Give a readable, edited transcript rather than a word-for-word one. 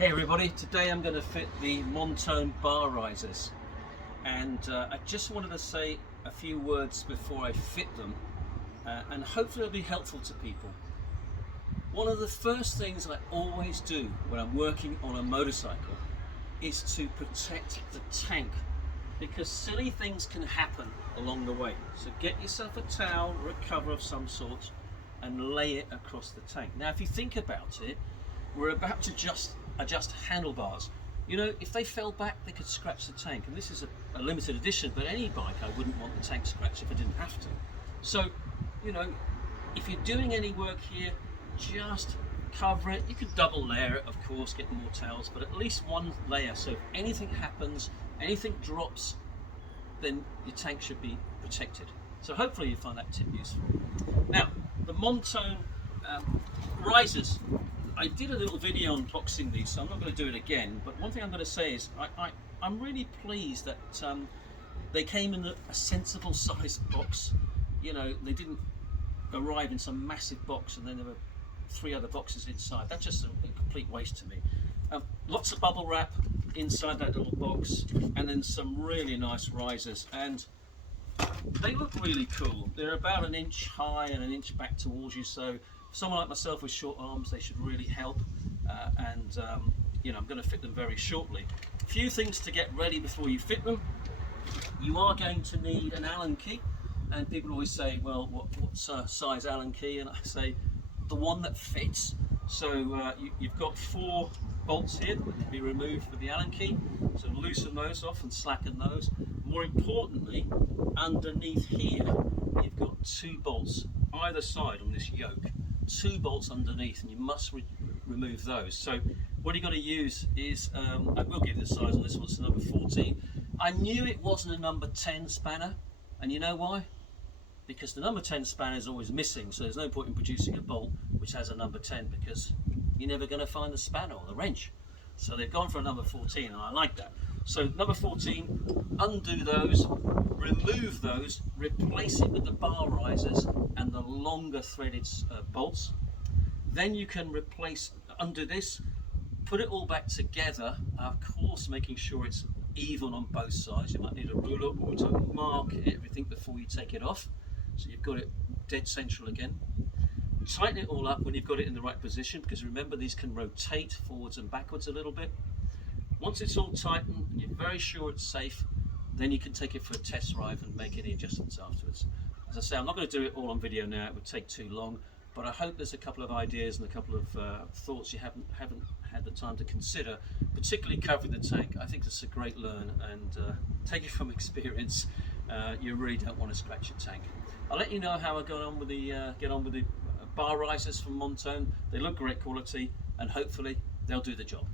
Hey everybody, today I'm going to fit the Montone Bar Risers, and I just wanted to say a few words before I fit them, and hopefully it'll be helpful to people. One of the first things I always do when I'm working on a motorcycle is to protect the tank, because silly things can happen along the way. So get yourself a towel or a cover of some sort and lay it across the tank. Now if you think about it, we're about to just adjust handlebars. You know, if they fell back, they could scratch the tank. And this is a limited edition, but any bike, I wouldn't want the tank scratched if I didn't have to. So, you know, if you're doing any work here, just cover it. You could double layer it, of course, get more towels, but at least one layer. So if anything happens, anything drops, then your tank should be protected. So hopefully you find that tip useful. Now, the Montone Risers. I did a little video unboxing these, so I'm not going to do it again, but one thing I'm going to say is I'm really pleased that they came in a sensible sized box. You know, they didn't arrive in some massive box and then there were 3 other boxes inside. That's just a complete waste to me. Lots of bubble wrap inside that little box, and then some really nice risers, and they look really cool. They're about 1 inch high and 1 inch back towards you, so for someone like myself with short arms, they should really help. You know, I'm going to fit them very shortly. A few things to get ready before you fit them. You are going to need an Allen key, and people always say, well, what size Allen key? And I say, the one that fits. So you've got 4 bolts here that can be removed with the Allen key. So loosen those off and slacken those. More importantly, underneath here, you've got 2 bolts either side on this yoke. 2 bolts underneath, and you must remove those. So what you got to use is, I will give you the size on this one, it's a number 14. I knew it wasn't a number 10 spanner, and you know why? Because the number 10 spanner is always missing, so there's no point in producing a bolt which has a number 10, because you're never going to find the spanner or the wrench. So they've gone for a number 14, and I like that. So number 14, undo those, remove those, replace it with the bar risers and the longer threaded bolts. Then you can undo this, put it all back together, of course making sure it's even on both sides. You might need a ruler or to mark everything before you take it off, so you've got it dead central again. Tighten it all up when you've got it in the right position, because remember, these can rotate forwards and backwards a little bit. Once it's all tightened and you're very sure it's safe, then you can take it for a test ride and make any adjustments afterwards. As I say, I'm not going to do it all on video now, it would take too long, but I hope there's a couple of ideas and a couple of thoughts you haven't had the time to consider, particularly covering the tank. I think it's a great learn, and take it from experience, you really don't want to scratch your tank. I'll let you know how I get on with the bar risers from Montone. They look great quality, and hopefully they'll do the job.